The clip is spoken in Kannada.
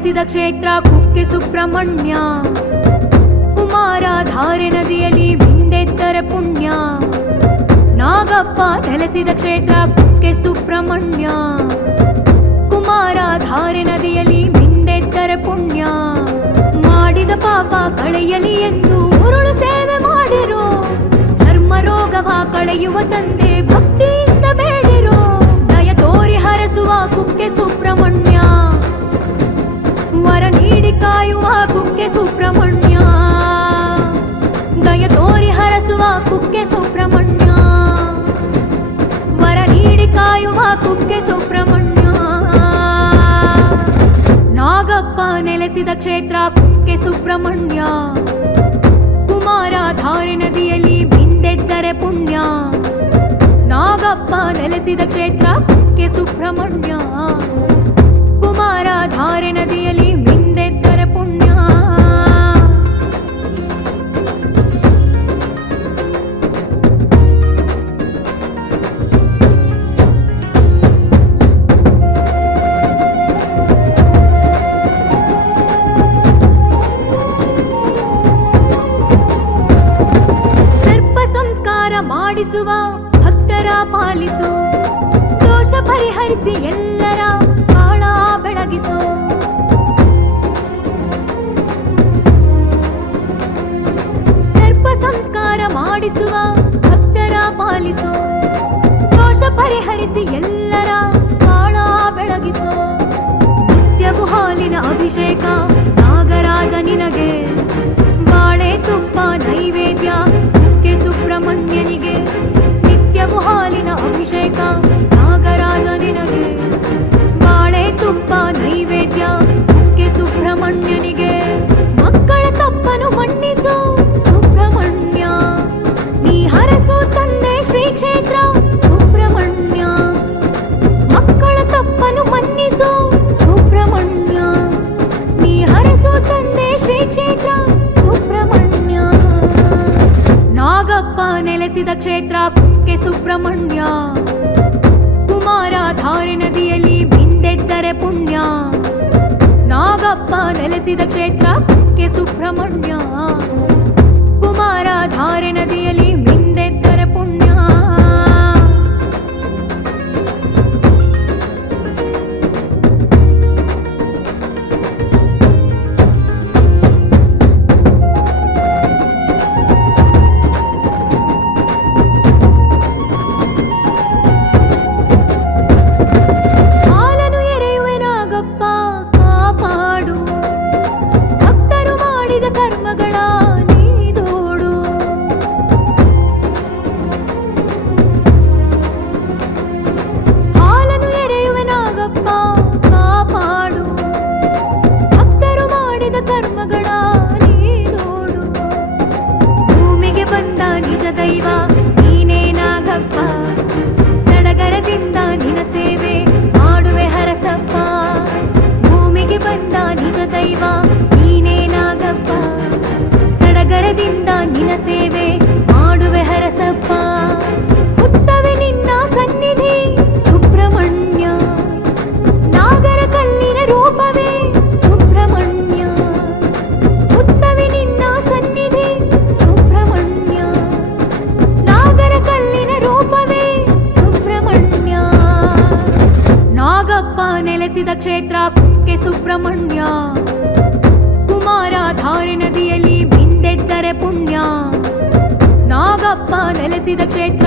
ನೆಲೆಸಿದ ಕ್ಷೇತ್ರ ಕುಕ್ಕೆ ಸುಬ್ರಹ್ಮಣ್ಯ. ಕುಮಾರ ಧಾರೆ ನದಿಯಲ್ಲಿ ಮಿಂದೆದ್ದರೆ ಪುಣ್ಯ. ನಾಗಪ್ಪ ನೆಲೆಸಿದ ಕ್ಷೇತ್ರ ಕುಕ್ಕೆ ಸುಬ್ರಹ್ಮಣ್ಯ. ಕುಮಾರ ಧಾರೆ ನದಿಯಲ್ಲಿ ಮಿಂದೆದ್ದರೆ ಪುಣ್ಯ. ಮಾಡಿದ ಪಾಪ ಕಳೆಯಲಿ ಎಂದು ಉರುಳು ಸೇವೆ ಮಾಡಿರೋ. ಚರ್ಮ ರೋಗವ ಕಳೆಯುವ ತಂದೆ ಭಕ್ತಿಯಿಂದ ಬೇಡಿರೋ. ದಯ ತೋರಿ ಹರಸುವ ಕುಕ್ಕೆ ಸುಬ್ರಹ್ಮಣ್ಯ. ವರ ನೀಡಿ ಕಾಯುವ ಕುಕ್ಕೆ ಸುಬ್ರಹ್ಮಣ್ಯ. ದಯ ತೋರಿ ಹರಸುವ ಕುಕ್ಕೆ ಸುಬ್ರಹ್ಮಣ್ಯ. ವರ ನೀಡಿ ಕಾಯುವ ಕುಕ್ಕೆ ಸುಬ್ರಹ್ಮಣ್ಯ. ನಾಗಪ್ಪ ನೆಲೆಸಿದ ಕ್ಷೇತ್ರ ಕುಕ್ಕೆ ಸುಬ್ರಹ್ಮಣ್ಯ. ಕುಮಾರ ಧಾರೆ ನದಿಯಲ್ಲಿ ಮಿಂದೆದ್ದರೆ ಪುಣ್ಯ. ನಾಗಪ್ಪ ನೆಲೆಸಿದ ಕ್ಷೇತ್ರ ಕುಕ್ಕೆ ಸುಬ್ರಹ್ಮಣ್ಯ. ಕುಮಾರ ಧಾರೆ ನದಿಯಲ್ಲಿ ಮಿಂದೆದ್ದರೆ ಪುಣ್ಯ. ಮಾಡಿಸುವ ಭಕ್ತರ ಪಾಲಿಸು. ದೋಷ ಪರಿಹರಿಸಿ ಎಲ್ಲರ ಬಾಳ ಬೆಳಗಿಸು. ಸರ್ಪ ಸಂಸ್ಕಾರ ಮಾಡಿಸುವ ಭಕ್ತರ ಪಾಲಿಸು. ದೋಷ ಪರಿಹರಿಸಿ ಎಲ್ಲರ ಬಾಳ ಬೆಳಗಿಸು. ನಿತ್ಯವೂ ಹಾಲಿನ ಅಭಿಷೇಕ ನಾಗರಾಜ ನಿನಗೆ. ಬಾಳೆ ತುಪ್ಪ ನೈವೇದ್ಯ ಕುಕ್ಕೆ ಸುಬ್ರಹ್ಮಣ್ಯನಿಗೆ. ನಿತ್ಯವೂ ಹಾಲಿನ ಅಭಿಷೇಕ ನಾಗರಾಜ ನಿನಗೆ. ಬಾಳೆ ತುಪ್ಪ ನೈವೇದ್ಯ ಕುಕ್ಕೆ ಸುಬ್ರಹ್ಮಣ್ಯನಿಗೆ. ಮಕ್ಕಳ ತಪ್ಪನು ಮನ್ನಿಸು ಸುಬ್ರಹ್ಮಣ್ಯ. ನೀ ಹರಸು ತಂದೆ ಶ್ರೀ ಕ್ಷೇತ್ರ ಸುಬ್ರಹ್ಮಣ್ಯ. ಮಕ್ಕಳ ತಪ್ಪನು ಮನ್ನಿಸು ಸುಬ್ರಹ್ಮಣ್ಯ. ನೀ ಹರಸು ತಂದೆ ಶ್ರೀ ಕ್ಷೇತ್ರ ಸುಬ್ರಹ್ಮಣ್ಯ. ನಾಗಪ್ಪ ನೆಲೆಸಿದ ಕ್ಷೇತ್ರ ಕುಕ್ಕೆ ಸುಬ್ರಹ್ಮಣ್ಯ. ಕುಮಾರ ಧಾರೆ ನದಿಯಲ್ಲಿ ಮಿಂದೆದ್ದರೆ ಪುಣ್ಯ. ನಾಗಪ್ಪ ನೆಲೆಸಿದ ಕ್ಷೇತ್ರ ಕುಕ್ಕೆ ಸುಬ್ರಹ್ಮಣ್ಯ. ಕುಮಾರ ಧಾರೆ ನದಿಯಲ್ಲಿ ಮಿಂದೆದ್ದರೆ ಪುಣ್ಯ. ದೈವ ನೀನೇ ನಾಗಪ್ಪ. ಸಡಗರದಿಂದ ನಿನ ಸೇವೆ ಮಾಡುವೆ ಹರಸಪ್ಪ. ಭೂಮಿಗೆ ಬಂದ ನಿಜ ದೈವ ನೀನೇ ನಾಗಪ್ಪ. ಸಡಗರದಿಂದ ನಿನ ಸೇವೆ ಮಾಡುವೆ ಹರಸಪ್ಪ. ಹುತ್ತವೆ ನಿನ್ನ ಸನ್ನಿಧಿ ಸುಬ್ರಹ್ಮಣ್ಯ. ನಾಗರ ಕಲ್ಲಿನ ರೂಪವೇ ಸುಬ್ರಹ್ಮಣ್ಯ. ಹುತ್ತವೆ ನಿನ್ನ ಸನ್ನಿಧಿ ಸುಬ್ರಹ್ಮಣ್ಯ. ನಾಗರ ಕಲ್ಲಿನ ರೂಪವೇ ಸುಬ್ರಹ್ಮಣ್ಯ. ನಾಗಪ್ಪ ನೆಲೆಸಿದ ಕ್ಷೇತ್ರ ಕುಕ್ಕೆ ಸುಬ್ರಹ್ಮಣ್ಯ. ಕುಮಾರ ಧಾರೆ ನದಿಯಲ್ಲಿ ಮಿಂದೆದ್ದರೆ ಪುಣ್ಯ. ನಾಗಪ್ಪ ನೆಲೆಸಿದ ಕ್ಷೇತ್ರ